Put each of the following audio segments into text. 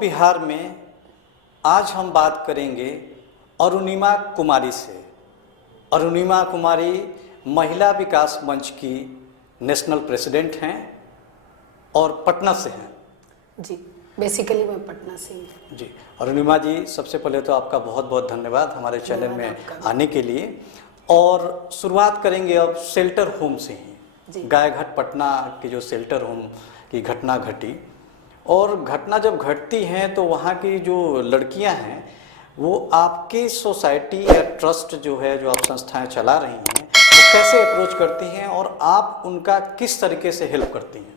बिहार में आज हम बात करेंगे अरुणिमा कुमारी से। अरुणिमा कुमारी महिला विकास मंच की नेशनल प्रेसिडेंट हैं और पटना से हैं। जी, बेसिकली मैं पटना से ही हूँ। जी, अरुणिमा जी, सबसे पहले तो आपका बहुत बहुत धन्यवाद हमारे चैनल में आने के लिए। और शुरुआत करेंगे अब शेल्टर होम से ही। गायघाट पटना के जो शेल्टर होम की घटना घटी, और घटना जब घटती है तो वहाँ की जो लड़कियाँ हैं वो आपकी सोसाइटी या ट्रस्ट जो है, जो आप संस्थाएं चला रही हैं, वो कैसे अप्रोच करती हैं और आप उनका किस तरीके से हेल्प करती हैं?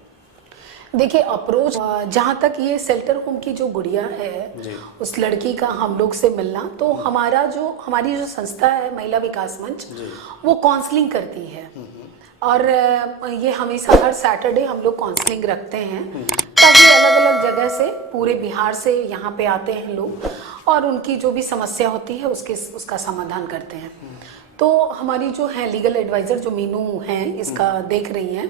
देखिए, अप्रोच जहाँ तक ये शेल्टर होम की जो गुड़िया है, उस लड़की का हम लोग से मिलना, तो हमारी जो संस्था है महिला विकास मंच, वो काउंसलिंग करती है। और ये हमेशा हर सैटरडे हम लोग काउंसलिंग रखते हैं, ताकि अलग अलग जगह से, पूरे बिहार से यहाँ पे आते हैं लोग और उनकी जो भी समस्या होती है उसका समाधान करते हैं। तो हमारी जो है लीगल एडवाइज़र जो मीनू हैं, इसका देख रही हैं,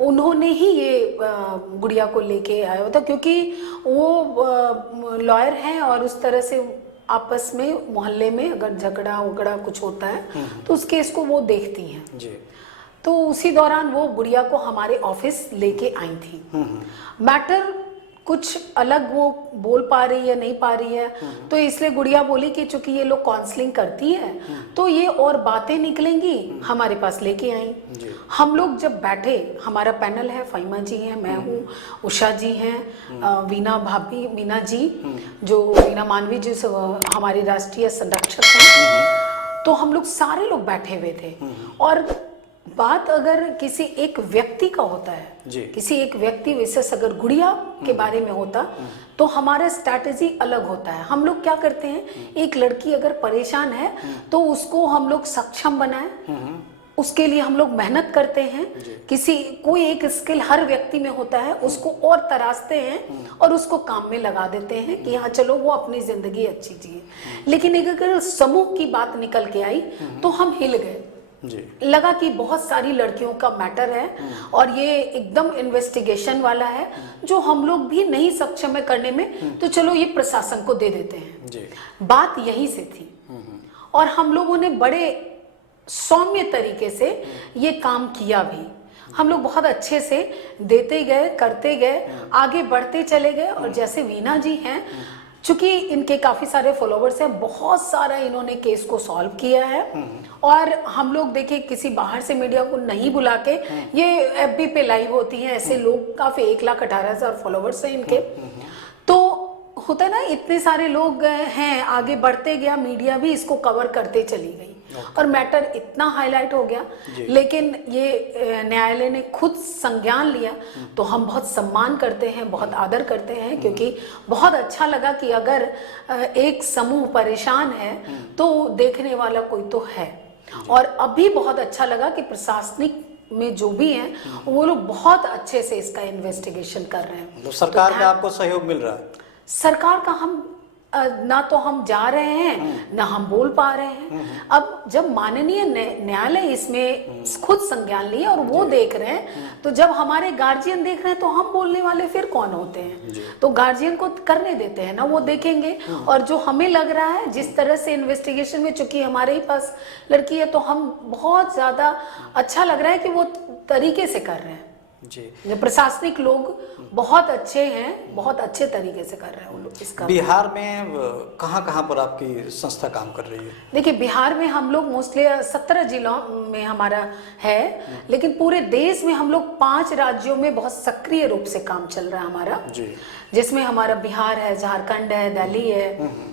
उन्होंने ही ये गुड़िया को लेके आया होता, क्योंकि वो लॉयर हैं और उस तरह से आपस में मोहल्ले में अगर झगड़ा उगड़ा कुछ होता है तो उस केस को वो देखती हैं जी। तो उसी दौरान वो गुड़िया को हमारे ऑफिस लेके आई थी। मैटर कुछ अलग वो बोल पा रही है, नहीं पा रही है, तो इसलिए गुड़िया बोली कि चूंकि ये लोग काउंसलिंग करती है तो ये और बातें निकलेंगी, हमारे पास लेके आई। हम लोग जब बैठे, हमारा पैनल है, फाइमा जी हैं, मैं हूँ, उषा जी हैं, वीना भाभी, मीना जी, जो वीना मानवी जी हमारे राष्ट्रीय संरक्षक हैं, तो हम लोग सारे लोग बैठे हुए थे। और बात अगर किसी एक व्यक्ति का होता है, किसी एक व्यक्ति विशेष अगर गुड़िया के बारे में होता, तो हमारा स्ट्रैटेजी अलग होता है। हम लोग क्या करते हैं, एक लड़की अगर परेशान है तो उसको हम लोग सक्षम बनाए, उसके लिए हम लोग मेहनत करते हैं। कोई एक स्किल हर व्यक्ति में होता है, उसको और तराशते हैं और उसको काम में लगा देते हैं कि हाँ चलो वो अपनी जिंदगी अच्छी जिए। लेकिन अगर समूह की बात निकल के आई तो हम हिल गए। लगा कि बहुत सारी लड़कियों का मैटर है और ये एकदम इन्वेस्टिगेशन वाला है, जो हम लोग भी नहीं सक्षम है करने में, तो चलो ये प्रशासन को दे देते हैं। बात यहीं से थी और हम लोगों ने बड़े सौम्य तरीके से ये काम किया भी। हम लोग बहुत अच्छे से देते गए, करते गए, आगे बढ़ते चले गए। और जैसे वीना जी हैं, चूंकि इनके काफी सारे फॉलोवर्स हैं, बहुत सारा इन्होंने केस को सॉल्व किया है। और हम लोग देखिए, किसी बाहर से मीडिया को नहीं बुला के, ये एफबी पे लाइव होती हैं, ऐसे लोग काफी 1,18,000 फॉलोवर्स हैं इनके। तो होता है ना, इतने सारे लोग हैं, आगे बढ़ते गया, मीडिया भी इसको कवर करते चली गई और मैटर इतना हाईलाइट हो गया। लेकिन ये न्यायालय ने खुद संज्ञान लिया, तो हम बहुत सम्मान करते हैं, बहुत आदर करते हैं, क्योंकि बहुत अच्छा लगा कि अगर एक समूह परेशान है तो देखने वाला कोई तो है। और अभी बहुत अच्छा लगा कि प्रशासनिक में जो भी हैं वो लोग बहुत अच्छे से इसका इन्वेस्टिगेशन कर रहे हैं। तो सरकार का आपको सहयोग मिल रहा है? सरकार का हम ना तो हम जा रहे हैं, ना हम बोल पा रहे हैं। अब जब माननीय न्यायालय इसमें खुद संज्ञान लिए और वो देख रहे हैं, तो जब हमारे गार्जियन देख रहे हैं तो हम बोलने वाले फिर कौन होते हैं? तो गार्जियन को करने देते हैं ना, वो देखेंगे। और जो हमें लग रहा है, जिस तरह से इन्वेस्टिगेशन में, चूंकि हमारे ही पास लड़की है, तो हम बहुत ज्यादा अच्छा लग रहा है कि वो तरीके से कर रहे हैं जी। प्रशासनिक लोग बहुत अच्छे हैं, बहुत अच्छे तरीके से कर रहे हैं वो लोग इसका। बिहार में कहाँ पर आपकी संस्था काम कर रही है? देखिए, बिहार में हम लोग मोस्टली 17 जिलों में हमारा है, लेकिन पूरे देश में हम लोग 5 राज्यों में बहुत सक्रिय रूप से काम चल रहा है हमारा जी। जिसमें हमारा बिहार है, झारखंड है, दिल्ली है,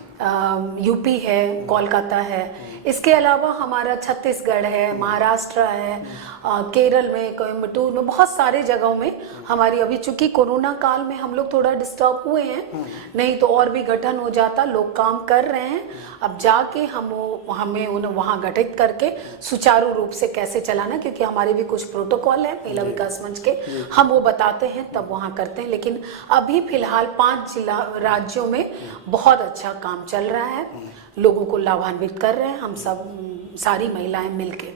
यूपी है, कोलकाता है। इसके अलावा हमारा छत्तीसगढ़ है, महाराष्ट्र है, केरल में, कोयम्बटूर में, बहुत सारे जगहों में हमारी। अभी चूंकि कोरोना काल में हम लोग थोड़ा डिस्टर्ब हुए हैं, नहीं तो और भी गठन हो जाता। लोग काम कर रहे हैं, अब जाके हमें उन्हें वहाँ गठित करके सुचारू रूप से कैसे चलाना, क्योंकि हमारे भी कुछ प्रोटोकॉल है महिला विकास मंच के, हम वो बताते हैं तब वहाँ करते हैं। लेकिन अभी फिलहाल 5 राज्यों में बहुत अच्छा काम चल रहा है, लोगों को लाभान्वित कर रहे हैं हम सब, सारी महिलाएं मिलके।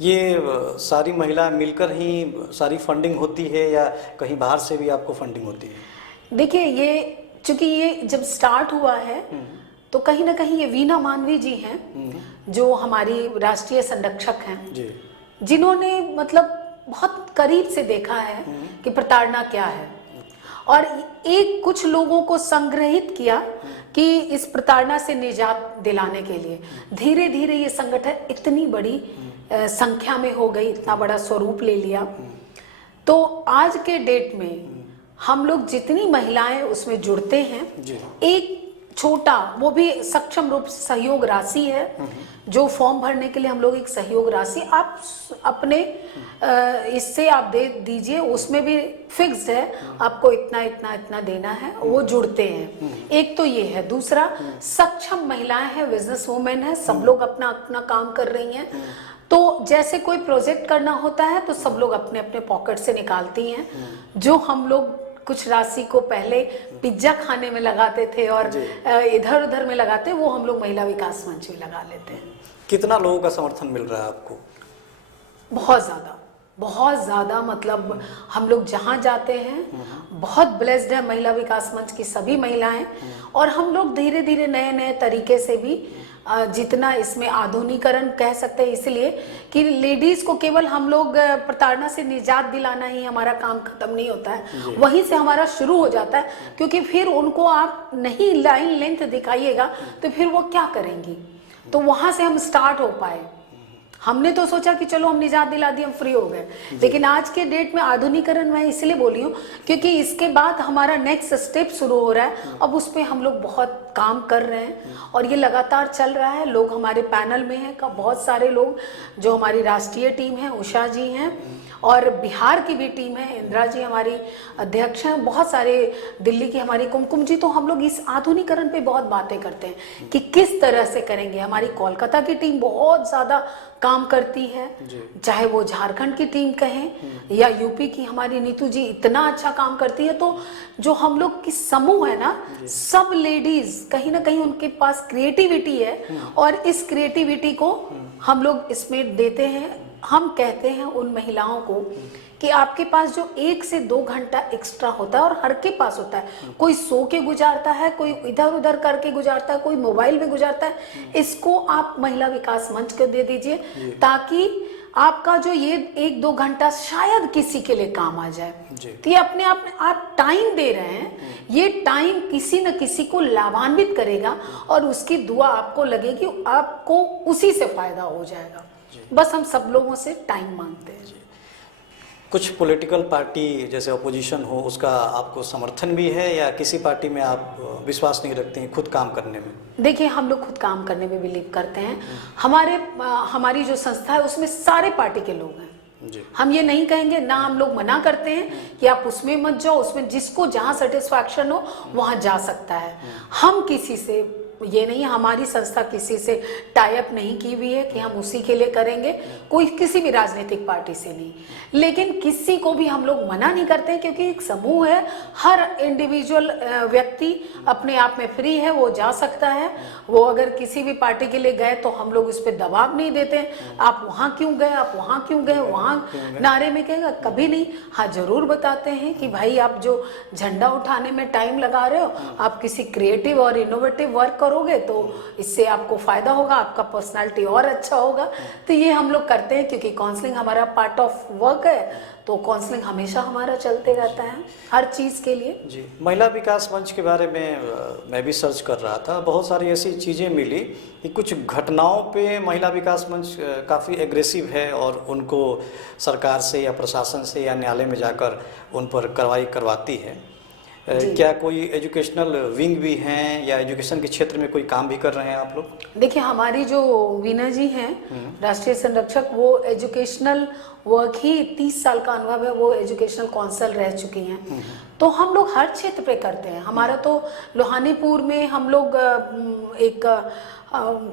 ये सारी महिलाएं मिलकर ही सारी फंडिंग होती है या कहीं बाहर से भी आपको फंडिंग होती है? देखिए, ये चूंकि ये जब स्टार्ट हुआ है तो कहीं ना कहीं ये वीना मानवी जी हैं जो हमारी राष्ट्रीय संरक्षक हैं जी। जिन्होंने मतलब बहुत करीब से देखा है कि प्रताड़ना क्या है और एक कुछ लोगों को संग्रहित किया कि इस प्रताड़ना से निजात दिलाने के लिए धीरे धीरे ये संगठन इतनी बड़ी संख्या में हो गई, इतना बड़ा स्वरूप ले लिया। तो आज के डेट में हम लोग जितनी महिलाएं उसमें जुड़ते हैं, एक छोटा वो भी सक्षम रूप से सहयोग राशि है जो फॉर्म भरने के लिए हम लोग एक सहयोग राशि आप अपने इससे आप दे दीजिए, उसमें भी फिक्स्ड है आपको इतना इतना इतना देना है, वो जुड़ते हैं। एक तो ये है। दूसरा, सक्षम महिलाएं हैं, बिजनेस वुमेन है, सब लोग अपना अपना काम कर रही हैं। तो जैसे कोई प्रोजेक्ट करना होता है तो सब लोग अपने अपने पॉकेट से निकालती हैं। जो हम लोग कुछ राशि को पहले पिज्जा खाने में लगाते थे और इधर उधर में लगाते, वो हम लोग महिला विकास मंच में लगा लेते हैं। कितना लोगों का समर्थन मिल रहा है आपको? बहुत ज़्यादा मतलब हम लोग जहाँ जाते हैं बहुत ब्लेस्ड है महिला विकास मंच की सभी महिलाएं। और हम लोग धीरे धीरे नए नए तरीके से भी जितना इसमें आधुनिकरण कह सकते हैं, इसलिए कि लेडीज को केवल हम लोग प्रताड़ना से निजात दिलाना ही हमारा काम खत्म नहीं होता है, वहीं से हमारा शुरू हो जाता है। क्योंकि फिर उनको आप नहीं लाइन लेंथ दिखाइएगा तो फिर वो क्या करेंगी, तो वहां से हम स्टार्ट हो पाए। हमने तो सोचा कि चलो हम निजात दिला दी, हम फ्री हो गए, लेकिन आज के डेट में आधुनिकरण मैं इसलिए बोली हूँ क्योंकि इसके बाद हमारा नेक्स्ट स्टेप शुरू हो रहा है। अब उस पर हम लोग बहुत काम कर रहे हैं और ये लगातार चल रहा है। लोग हमारे पैनल में हैं का बहुत सारे लोग, जो हमारी राष्ट्रीय टीम है, उषा जी हैं और बिहार की भी टीम है, इंदिरा जी हमारी अध्यक्ष हैं, बहुत सारे दिल्ली की हमारी कुमकुम जी। तो हम लोग इस आधुनिकरण पे बहुत बातें करते हैं कि किस तरह से करेंगे। हमारी कोलकाता की टीम बहुत ज़्यादा काम करती है, चाहे वो झारखंड की टीम कहें या यूपी की हमारी नीतू जी इतना अच्छा काम करती है। तो जो हम लोग की समूह है ना, सब लेडीज कहीं ना कहीं उनके पास क्रिएटिविटी है और इस क्रिएटिविटी को हम लोग इसमें देते हैं। हम कहते हैं उन महिलाओं को कि आपके पास जो 1 से 2 घंटा एक्स्ट्रा होता है और हर के पास होता है, कोई सो के गुजारता है, कोई इधर उधर करके गुजारता है, कोई मोबाइल में गुजारता है, इसको आप महिला विकास मंच को दे दीजिए ताकि आपका जो ये 1-2 घंटा शायद किसी के लिए काम आ जाए। तो ये अपने आप में आप टाइम दे रहे हैं, ये टाइम किसी न किसी को लाभान्वित करेगा और उसकी दुआ आपको लगेगी, आपको उसी से फायदा हो जाएगा। बस हम सब लोगों से टाइम मांगते हैं। कुछ पॉलिटिकल पार्टी जैसे अपोजिशन हो उसका आपको समर्थन भी है या किसी पार्टी में आप विश्वास नहीं रखते हैं खुद काम करने में? देखिए, हम लोग खुद काम करने में बिलीव करते हैं। हमारी जो संस्था है उसमें सारे पार्टी के लोग हैं जी। हम ये नहीं कहेंगे, ना हम लोग मना करते हैं कि आप उसमें मत जाओ, उसमें जिसको जहाँ सेटिस्फैक्शन हो वहाँ जा सकता है। हम किसी से ये नहीं, हमारी संस्था किसी से टाई अप नहीं की हुई है कि हम उसी के लिए करेंगे, कोई किसी भी राजनीतिक पार्टी से नहीं। लेकिन किसी को भी हम लोग मना नहीं करते हैं क्योंकि एक समूह है, हर इंडिविजुअल व्यक्ति अपने आप में फ्री है, वो जा सकता है। वो अगर किसी भी पार्टी के लिए गए तो हम लोग उस पर दबाव नहीं देते, आप वहाँ क्यों गए, आप वहाँ क्यों गए, वहाँ नारे में कहेगा, कभी नहीं। हाँ, जरूर बताते हैं कि भाई आप जो झंडा उठाने में टाइम लगा रहे हो, आप किसी क्रिएटिव और इनोवेटिव वर्क करोगे तो इससे आपको फायदा होगा, आपका पर्सनालिटी और अच्छा होगा। तो ये हम लोग करते हैं क्योंकि काउंसलिंग हमारा पार्ट ऑफ वर्क है, तो काउंसलिंग हमेशा हमारा चलते रहता है हर चीज़ के लिए जी। महिला विकास मंच के बारे में मैं भी सर्च कर रहा था, बहुत सारी ऐसी चीज़ें मिली कि कुछ घटनाओं पे महिला विकास मंच काफ़ी एग्रेसिव है और उनको सरकार से या प्रशासन से या न्यायालय में जाकर उन पर कार्रवाई करवाती है। क्या कोई एजुकेशनल विंग भी हैं या एजुकेशन के क्षेत्र में कोई काम भी कर रहे हैं आप लोग? देखिए, हमारी जो वीना जी हैं राष्ट्रीय संरक्षक, वो एजुकेशनल वर्क ही 30 साल का अनुभव है, वो एजुकेशनल काउंसिल रह चुकी हैं। तो हम लोग हर क्षेत्र पे करते हैं। हमारा तो लोहानीपुर में हम लोग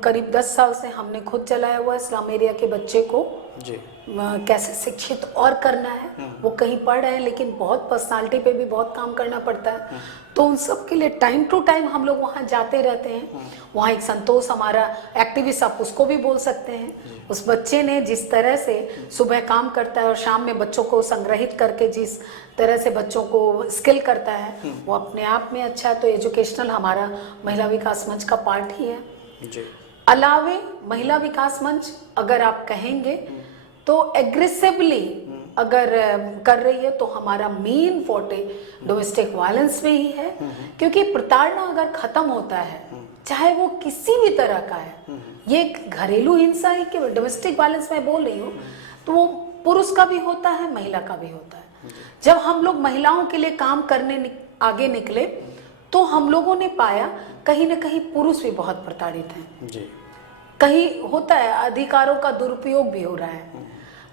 करीब 10 साल से हमने खुद चलाया हुआ इस्लाम एरिया के बच्चे को जी कैसे शिक्षित और करना है। वो कहीं पढ़ रहे हैं लेकिन बहुत पर्सनालिटी पे भी बहुत काम करना पड़ता है, तो उन सब के लिए टाइम टू टाइम हम लोग वहाँ जाते रहते हैं। वहाँ एक संतोष हमारा एक्टिविस्ट, आप उसको भी बोल सकते हैं। उस बच्चे ने जिस तरह से सुबह काम करता है और शाम में बच्चों को संग्रहित करके जिस तरह से बच्चों को स्किल करता है, वो अपने आप में अच्छा है। तो एजुकेशनल हमारा महिला विकास मंच का पार्ट ही है। अलावे महिला विकास मंच अगर आप कहेंगे तो एग्रेसिवली अगर कर रही है तो हमारा मेन फोर्टे डोमेस्टिक वायलेंस में ही है, क्योंकि प्रताड़ना अगर खत्म होता है, चाहे वो किसी भी तरह का है, ये घरेलू हिंसा है कि डोमेस्टिक वायलेंस मैं बोल रही हूँ, तो वो पुरुष का भी होता है, महिला का भी होता है। जब हम लोग महिलाओं के लिए काम करने आगे निकले तो हम लोगों ने पाया कहीं ना कहीं पुरुष भी बहुत प्रताड़ित हैं जी। कहीं होता है अधिकारों का दुरुपयोग भी हो रहा है,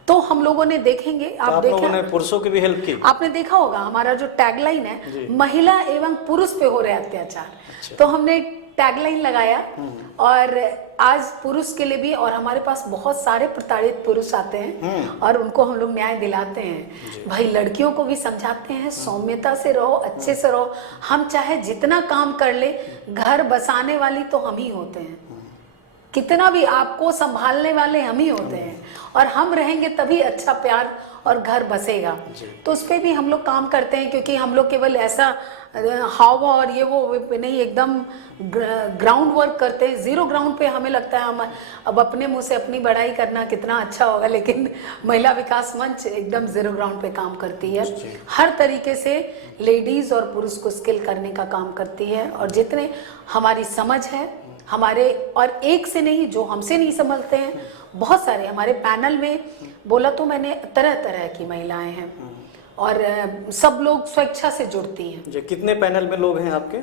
तो हम लोगों ने देखेंगे तो आप लोगों ने पुरुषों की भी हेल्प की। आपने देखा होगा हमारा जो टैगलाइन है, महिला एवं पुरुष पे हो रहे अत्याचार, तो हमने टैगलाइन लगाया और आज पुरुष के लिए भी, और हमारे पास बहुत सारे प्रताड़ित पुरुष आते हैं और उनको हम लोग न्याय दिलाते हैं। भाई लड़कियों को भी समझाते हैं सौम्यता से रहो, अच्छे से रहो। हम चाहे जितना काम कर ले, घर बसाने वाली तो हम ही होते हैं, कितना भी आपको संभालने वाले हम ही होते हैं, और हम रहेंगे तभी अच्छा प्यार और घर बसेगा। तो उस पर भी हम लोग काम करते हैं, क्योंकि हम लोग केवल ऐसा हाव और ये वो नहीं, एकदम ग्राउंड वर्क करते हैं। जीरो ग्राउंड पे हमें लगता है हम अब अपने मुंह से अपनी बड़ाई करना कितना अच्छा होगा, लेकिन महिला विकास मंच एकदम जीरो ग्राउंड पे काम करती है। हर तरीके से लेडीज और पुरुष को स्किल करने का काम करती है, और जितने हमारी समझ है हमारे, और एक से नहीं जो हमसे नहीं समझते हैं, बहुत सारे हमारे पैनल में बोला तो मैंने तरह तरह की महिलाएं हैं, और सब लोग स्वेच्छा से जुड़ती हैं जी। कितने पैनल में लोग हैं आपके?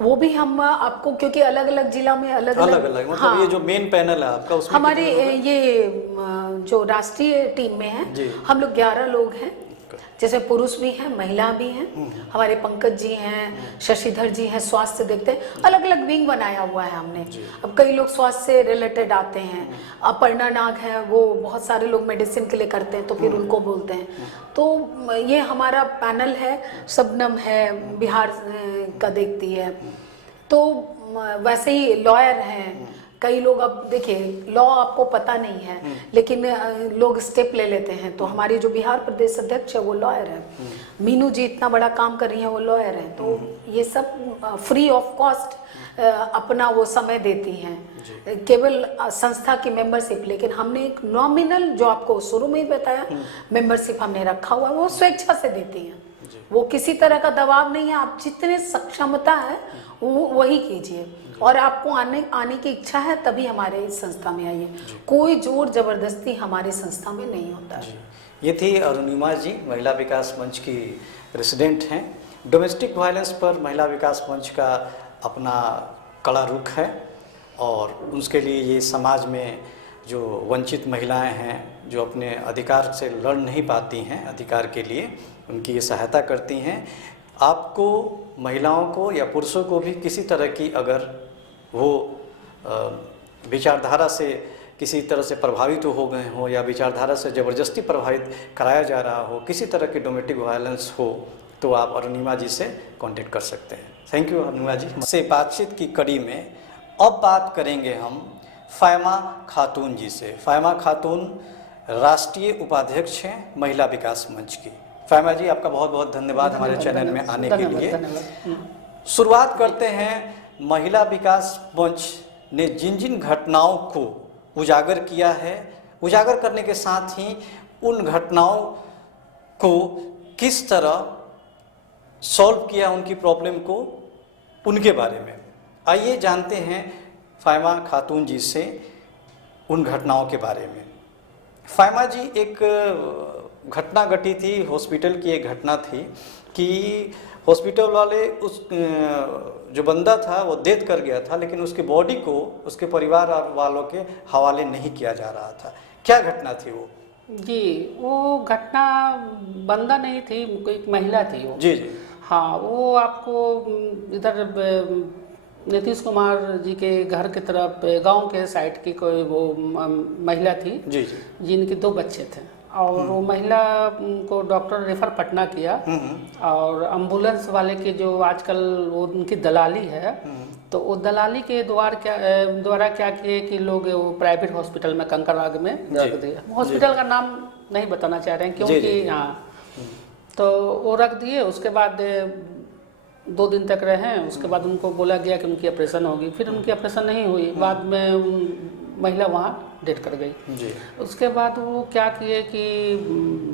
वो भी हम आपको, क्योंकि अलग अलग जिला में अलग अलग मतलब हाँ, ये जो मेन पैनल है आपका उसमें हमारे ये जो राष्ट्रीय टीम में है हम लोग 11 लोग हैं, जैसे पुरुष भी हैं, महिला भी हैं। हमारे पंकज जी हैं, शशिधर जी हैं, स्वास्थ्य देखते हैं, अलग अलग विंग बनाया हुआ है हमने। अब कई लोग स्वास्थ्य से रिलेटेड आते हैं, अपर्णा नाग है, वो बहुत सारे लोग मेडिसिन के लिए करते हैं, तो फिर उनको बोलते हैं। तो ये हमारा पैनल है। शबनम है, बिहार का देखती है। तो वैसे ही लॉयर हैं कई लोग। अब देखिए लॉ आपको पता नहीं है, लेकिन लोग स्टेप ले लेते हैं। तो हमारी जो बिहार प्रदेश अध्यक्ष है वो लॉयर है, मीनू जी इतना बड़ा काम कर रही हैं, वो लॉयर है। तो ये सब फ्री ऑफ कॉस्ट अपना वो समय देती हैं, केवल संस्था की मेंबरशिप। लेकिन हमने एक नॉमिनल, जो आपको शुरू में ही बताया, मेंबरशिप हमने रखा हुआ है, वो स्वेच्छा से देती हैं। वो किसी तरह का दबाव नहीं है, आप जितने सक्षमता है वो वही कीजिए, और आपको आने की इच्छा है तभी हमारे इस संस्था में आइए। कोई जोर जबरदस्ती हमारी संस्था में नहीं होता है। ये थी अरुणिमा जी, महिला विकास मंच की प्रेसिडेंट हैं। डोमेस्टिक वायलेंस पर महिला विकास मंच का अपना कड़ा रुख है, और उसके लिए ये समाज में जो वंचित महिलाएं हैं, जो अपने अधिकार से लड़ नहीं पाती हैं अधिकार के लिए, उनकी ये सहायता करती हैं। आपको महिलाओं को या पुरुषों को भी किसी तरह की अगर वो विचारधारा से किसी तरह से प्रभावित हो गए हो, या विचारधारा से ज़बरदस्ती प्रभावित कराया जा रहा हो, किसी तरह की डोमेस्टिक वायलेंस हो, तो आप अरुणिमा जी से कांटेक्ट कर सकते हैं। थैंक यू अरुणिमा जी। से बातचीत की कड़ी में अब बात करेंगे हम फ़ायमा खातून जी से। फ़ायमा खातून राष्ट्रीय उपाध्यक्ष हैं महिला विकास मंच की। फ़ायमा जी, आपका बहुत बहुत धन्यवाद हमारे चैनल में आने के लिए। शुरुआत करते हैं, महिला विकास मंच ने जिन जिन घटनाओं को उजागर किया है, उजागर करने के साथ ही उन घटनाओं को किस तरह सॉल्व किया, उनकी प्रॉब्लम को, उनके बारे में आइए जानते हैं फ़ायमा खातून जी से उन घटनाओं के बारे में। फ़ायमा जी, एक घटना घटी थी, हॉस्पिटल की एक घटना थी कि हॉस्पिटल वाले उस जो बंदा था वो डेथ कर गया था, लेकिन उसकी बॉडी को उसके परिवार वालों के हवाले नहीं किया जा रहा था। क्या घटना थी वो? जी, वो घटना बंदा नहीं थी, एक महिला थी वो। जी जी। हाँ, वो आपको इधर नीतीश कुमार जी के घर की तरफ गांव के साइड की कोई वो महिला थी जी जी जिनके 2 बच्चे थे और वो महिला को डॉक्टर रेफर पटना किया और एम्बुलेंस वाले के जो आजकल वो उनकी दलाली है तो वो दलाली के द्वारा क्या किए कि लोग वो प्राइवेट हॉस्पिटल में कंकड़बाग में रख दिए। हॉस्पिटल का नाम नहीं बताना चाह रहे हैं क्योंकि हाँ तो वो रख दिए। उसके बाद 2 दिन तक रहे, उसके बाद उनको बोला गया कि उनकी ऑपरेशन होगी, फिर उनकी ऑपरेशन नहीं हुई, बाद में महिला वहाँ डेथ कर गई जी। उसके बाद वो क्या किए कि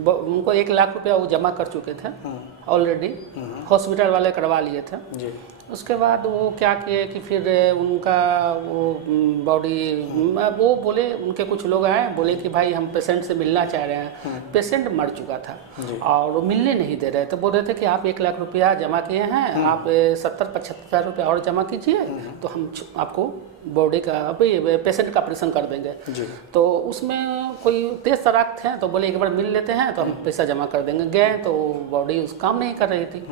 उनको 1 लाख रुपया वो जमा कर चुके थे ऑलरेडी, हॉस्पिटल वाले करवा लिए थे जी। उसके बाद वो क्या किए कि फिर उनका वो बॉडी वो बोले, उनके कुछ लोग आए बोले कि भाई हम पेशेंट से मिलना चाह रहे हैं। पेशेंट मर चुका था और वो मिलने नहीं दे रहे थे, बोल रहे थे कि आप 1 लाख रुपया जमा किए हैं, आप 70-75 रुपया और जमा कीजिए तो हम आपको बॉडी का पेशेंट का ऑपरेशन कर देंगे जी। तो उसमें कोई तेज तराक थे तो बोले एक बार मिल लेते हैं तो हम पैसा जमा कर देंगे। गए तो बॉडी उस काम नहीं कर रही थी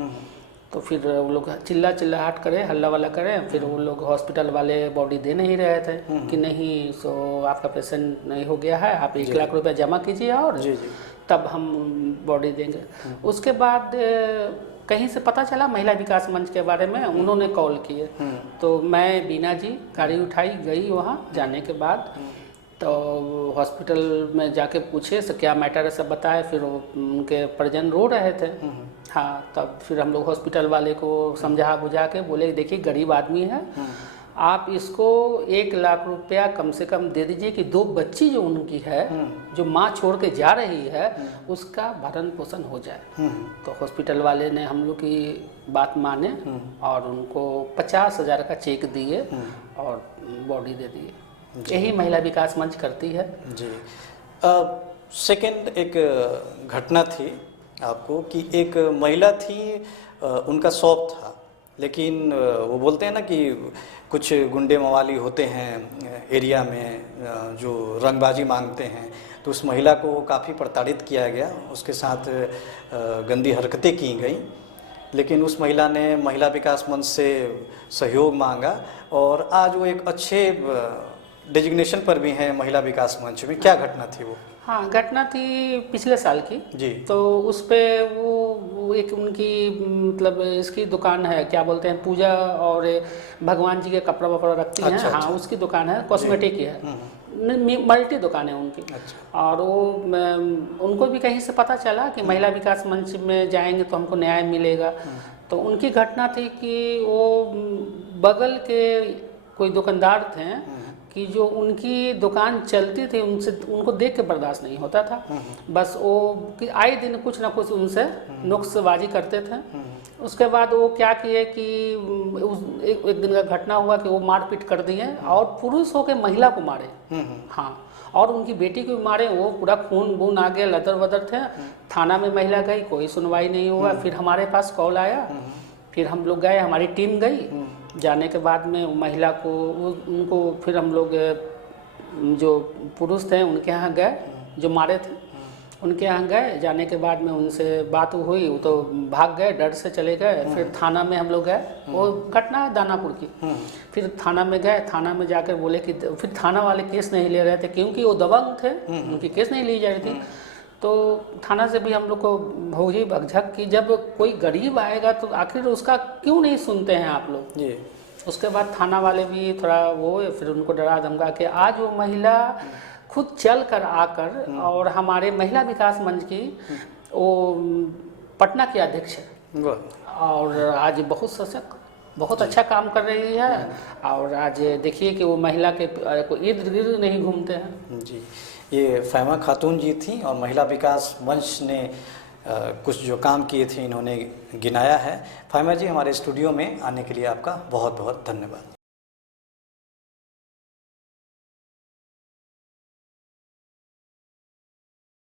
तो फिर वो लोग चिल्लाहट करे, हल्ला वाला करे, फिर वो लोग हॉस्पिटल वाले बॉडी दे नहीं रहे थे कि नहीं सो आपका पेशेंट नहीं हो गया है, आप 1 लाख रुपया जमा कीजिए और तब हम बॉडी देंगे। उसके बाद कहीं से पता चला महिला विकास मंच के बारे में, उन्होंने कॉल किए तो मैं बीना जी गाड़ी उठाई गई वहाँ। जाने के बाद तो हॉस्पिटल में जाके पूछे से क्या मैटर है सब बताए, फिर उनके परिजन रो रहे थे। हाँ तब फिर हम लोग हॉस्पिटल वाले को समझा बुझा के बोले देखिए गरीब आदमी है, आप इसको 1 लाख रुपया कम से कम दे दीजिए कि 2 बच्ची जो उनकी है जो माँ छोड़ के जा रही है उसका भरण पोषण हो जाए। तो हॉस्पिटल वाले ने हम लोग की बात माने और उनको 50,000 का चेक दिए और बॉडी दे दिए। यही महिला विकास मंच करती है जी। सेकंड एक घटना थी आपको कि एक महिला थी, उनका शौक था लेकिन वो बोलते हैं ना कि कुछ गुंडे मवाली होते हैं एरिया में जो रंगबाजी मांगते हैं, तो उस महिला को काफ़ी प्रताड़ित किया गया, उसके साथ गंदी हरकतें की गई। लेकिन उस महिला ने महिला विकास मंच से सहयोग मांगा और आज वो एक अच्छे डेजिग्नेशन पर भी हैं महिला विकास मंच में। क्या घटना थी वो? हाँ घटना थी पिछले साल की जी। तो उस पे वो एक उनकी मतलब इसकी दुकान है, क्या बोलते हैं, पूजा और भगवान जी के कपड़ा वपड़ा रखती हैं। अच्छा, हाँ अच्छा। उसकी दुकान है, कॉस्मेटिक की है, मल्टी दुकान है उनकी। अच्छा। और वो उनको भी कहीं से पता चला कि महिला विकास मंच में जाएंगे तो हमको न्याय मिलेगा। तो उनकी घटना थी कि वो बगल के कोई दुकानदार थे कि जो उनकी दुकान चलती थी उनसे उनको देख के बर्दाश्त नहीं होता था, बस वो कि आए दिन कुछ ना कुछ उनसे नुक्सबाजी करते थे। उसके बाद वो क्या किए कि एक दिन का घटना हुआ कि वो मारपीट कर दिए और पुरुष होकर महिला को मारे। हाँ और उनकी बेटी को भी मारे, वो पूरा खून बून आ गया, लदर वदर थे। थाना में महिला गई, कोई सुनवाई नहीं हुआ। फिर हमारे पास कॉल आया, फिर हम लोग गए, हमारी टीम गई। जाने के बाद में महिला को उनको फिर हम लोग जो पुरुष थे उनके यहाँ गए, जो मारे थे उनके यहाँ गए। जाने के बाद में उनसे बात हुई, वो तो भाग गए, डर से चले गए। फिर थाना में हम लोग गए, वो घटना है दानापुर की। फिर थाना में गए, थाना में जाकर बोले कि फिर थाना वाले केस नहीं ले रहे थे क्योंकि वो दबंग थे, उनकी केस नहीं ली जा रही थी। तो थाना से भी हम लोग को होगी भगझक कि जब कोई गरीब आएगा तो आखिर उसका क्यों नहीं सुनते हैं आप लोग। जी। उसके बाद थाना वाले भी थोड़ा वो फिर उनको डरा धमका के आज वो महिला खुद चल कर आकर और हमारे महिला विकास मंच की वो पटना की अध्यक्ष है और आज बहुत सशक्त, बहुत अच्छा काम कर रही है। और आज देखिए कि वो महिला के को इर्द गिर्द नहीं घूमते हैं। जी, ये फ़ैमा खातून जी थी और महिला विकास मंच ने कुछ जो काम किए थे इन्होंने गिनाया है। फ़ैमा जी, हमारे स्टूडियो में आने के लिए आपका बहुत बहुत धन्यवाद।